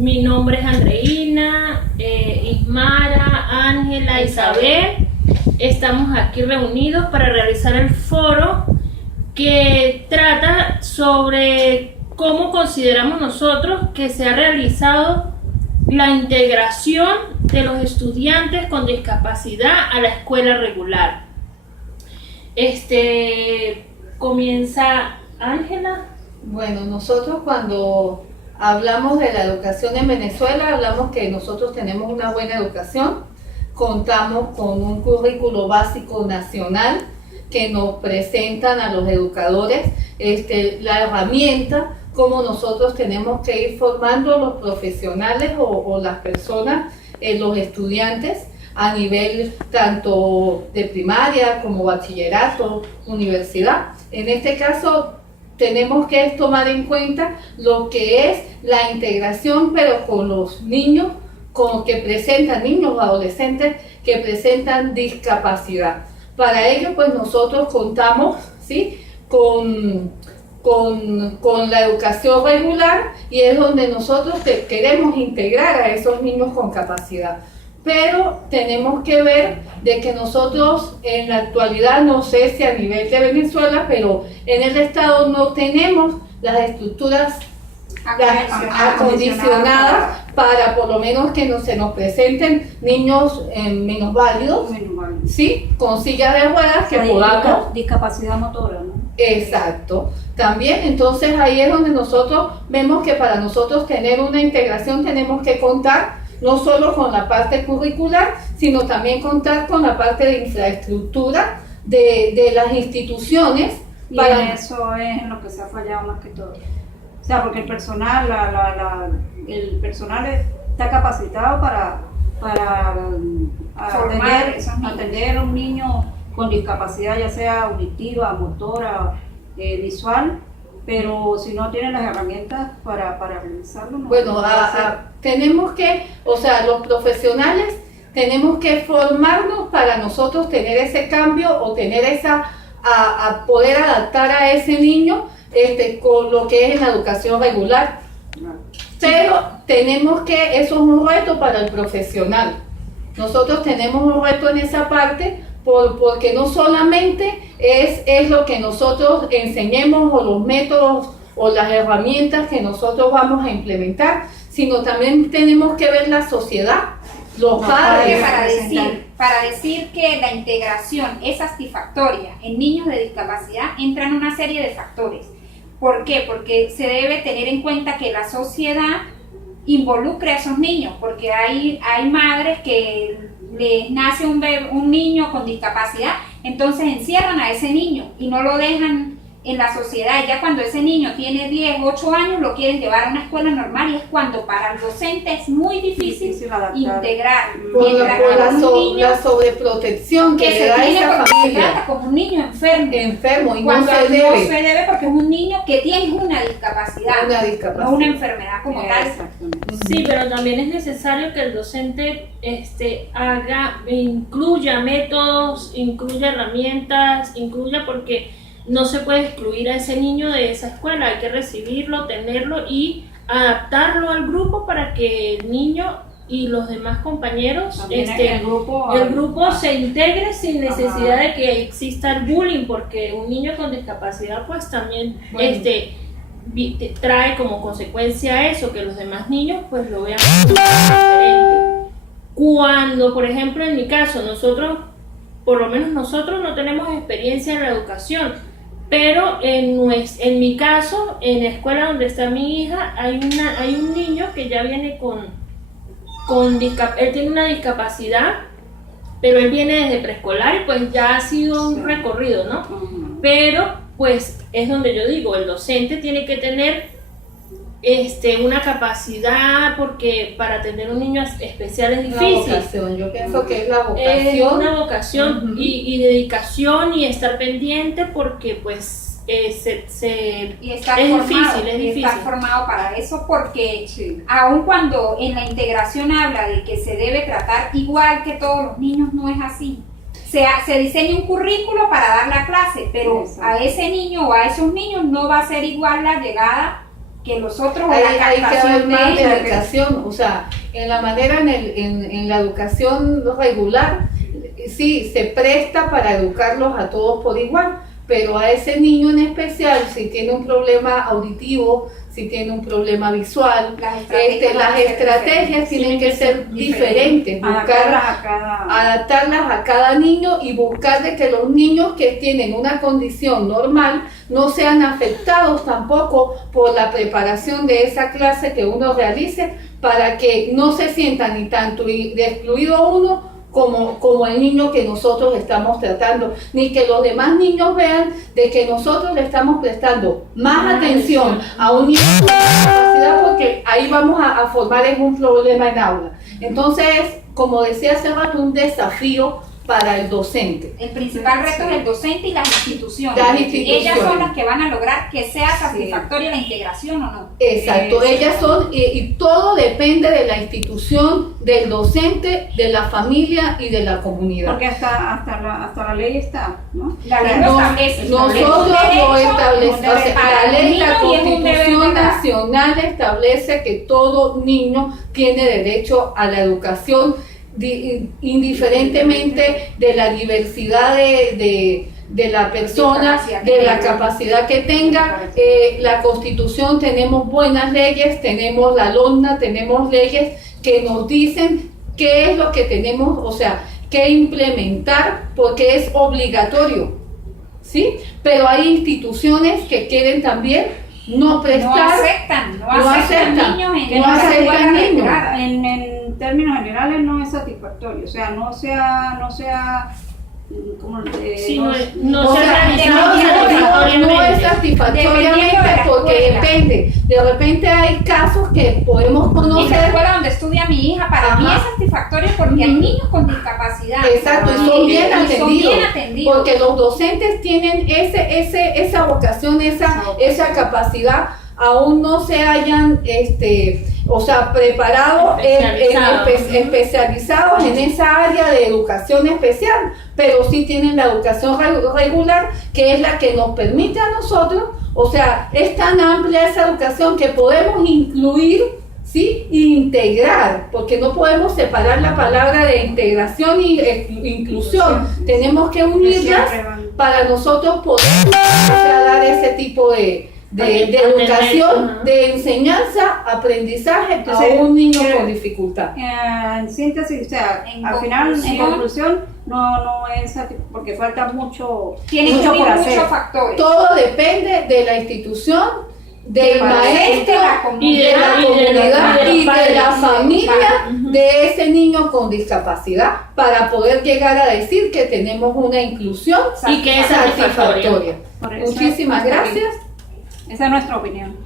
Mi nombre es Andreina, Ismara, Ángela, Isabel. Estamos aquí reunidos para realizar el foro que trata sobre cómo consideramos nosotros que se ha realizado la integración de los estudiantes con discapacidad a la escuela regular. Comienza Ángela. Bueno, nosotros cuando hablamos de la educación en Venezuela, hablamos que nosotros tenemos una buena educación, contamos con un currículo básico nacional que nos presentan a los educadores la herramienta, cómo nosotros tenemos que ir formando los profesionales o las personas, los estudiantes, a nivel tanto de primaria como bachillerato, universidad. En este caso tenemos que tomar en cuenta lo que es la integración, pero con los niños que presentan, niños o adolescentes que presentan discapacidad. Para ello, pues nosotros contamos, ¿sí?, con la educación regular, y es donde nosotros queremos integrar a esos niños con capacidad. Pero tenemos que ver de que nosotros en la actualidad, no sé si a nivel de Venezuela, pero en el Estado no tenemos las estructuras acondicionadas para por lo menos que se nos presenten niños minusválidos, ¿sí?, con sillas de ruedas que podamos... Discapacidad motora, ¿no? Exacto. También, entonces ahí es donde nosotros vemos que para nosotros tener una integración tenemos que contar no solo con la parte curricular, sino también contar con la parte de infraestructura de las instituciones. Y eso es en lo que se ha fallado más que todo. O sea, porque el personal, está capacitado para atender a un niño con discapacidad, ya sea auditiva, motora, visual, pero si no tienen las herramientas para realizarlo, no. Bueno, tenemos que, los profesionales tenemos que formarnos para nosotros tener ese cambio o tener a poder adaptar a ese niño con lo que es en la educación regular. Pero tenemos que, eso es un reto para el profesional. Nosotros tenemos un reto en esa parte, porque no solamente es lo que nosotros enseñemos o los métodos o las herramientas que nosotros vamos a implementar, sino también tenemos que ver la sociedad, los padres. Para decir que la integración es satisfactoria en niños de discapacidad, entran una serie de factores. ¿Por qué? Porque se debe tener en cuenta que la sociedad involucre a esos niños, porque hay madres que les nace un niño con discapacidad, entonces encierran a ese niño y no lo dejan en la sociedad. Ya cuando ese niño tiene 10, 8 años, lo quieren llevar a una escuela normal, y es cuando para el docente es muy difícil integrar. Por la sobreprotección que le da a esa familia. Se trata como un niño enfermo y cuando no se debe, porque es un niño que tiene una discapacidad, no una enfermedad como tal. Sí, pero también es necesario que el docente incluya métodos, incluya herramientas, porque no se puede excluir a ese niño de esa escuela. Hay que recibirlo, tenerlo y adaptarlo al grupo para que el niño y los demás compañeros, el grupo se integre sin necesidad de que exista el bullying, porque un niño con discapacidad pues también trae como consecuencia eso, que los demás niños pues lo vean diferente. Cuando, por ejemplo, en mi caso, por lo menos nosotros no tenemos experiencia en la educación, pero en mi caso, en la escuela donde está mi hija, hay un niño que ya viene él tiene una discapacidad, pero él viene desde preescolar y pues ya ha sido un recorrido, ¿no? Pero pues es donde yo digo, el docente tiene que tener una capacidad, porque para atender a un niño especial es difícil. Yo pienso que es la vocación. Es una vocación y dedicación y estar pendiente, porque pues es difícil. Estar formado para eso, porque aun cuando en la integración habla de que se debe tratar igual que todos los niños, no es así. Se diseña un currículo para dar la clase, pero a ese niño o a esos niños no va a ser igual la llegada que los otros o Hay la que haber captación más de educación, o sea, en la manera, en la educación regular, sí, se presta para educarlos a todos por igual, pero a ese niño en especial, si tiene un problema auditivo, si tiene un problema visual, las estrategias tienen que ser diferentes, adaptarlas a cada niño y buscar de que los niños que tienen una condición normal no sean afectados tampoco por la preparación de esa clase que uno realice, para que no se sientan ni tanto excluido uno como el niño que nosotros estamos tratando, ni que los demás niños vean de que nosotros le estamos prestando más atención a un niño con discapacidad, porque ahí vamos a formar un problema en aula. Entonces, como decía hace rato, un desafío para el docente. El principal reto es el docente y las instituciones. Ellas son las que van a lograr que sea satisfactoria la integración o no. Exacto, ellas son, y todo depende de la institución, del docente, de la familia y de la comunidad. Porque hasta la ley está, ¿no? La ley lo establece. Nosotros lo establecemos. La ley, la Constitución Nacional Nacional establece que todo niño tiene derecho a la educación, indiferentemente de la diversidad de la persona, de la capacidad que tenga. La Constitución, tenemos buenas leyes, tenemos la LONNA, tenemos leyes que nos dicen qué es lo que tenemos, o sea, que implementar, porque es obligatorio, ¿sí? Pero hay instituciones que quieren también no prestar, no aceptan niños niños. En términos generales no es satisfactorio, o sea, no sea como no es satisfactoriamente, porque depende. De repente hay casos que podemos conocer. En la escuela donde estudia mi hija, para mí es satisfactorio porque hay niños con discapacidad. Exacto, y son bien atendidos, porque los docentes tienen esa vocación, esa capacidad, aún no se hayan preparados, especializados en esa área de educación especial, pero sí tienen la educación regular, que es la que nos permite a nosotros, o sea, es tan amplia esa educación que podemos incluir, ¿sí? E integrar, porque no podemos separar la palabra de integración y inclusión, tenemos que unirlas para nosotros poder dar ese tipo de educación, de enseñanza, aprendizaje. Entonces, a un niño con dificultad. En síntesis, o sea, en conclusión, no es porque falta mucho por hacer. Muchos factores. Todo depende de la institución, del maestro, y de la comunidad y de la familia de ese niño con discapacidad, para poder llegar a decir que tenemos una inclusión y que es satisfactoria. Muchísimas gracias. Esa es nuestra opinión.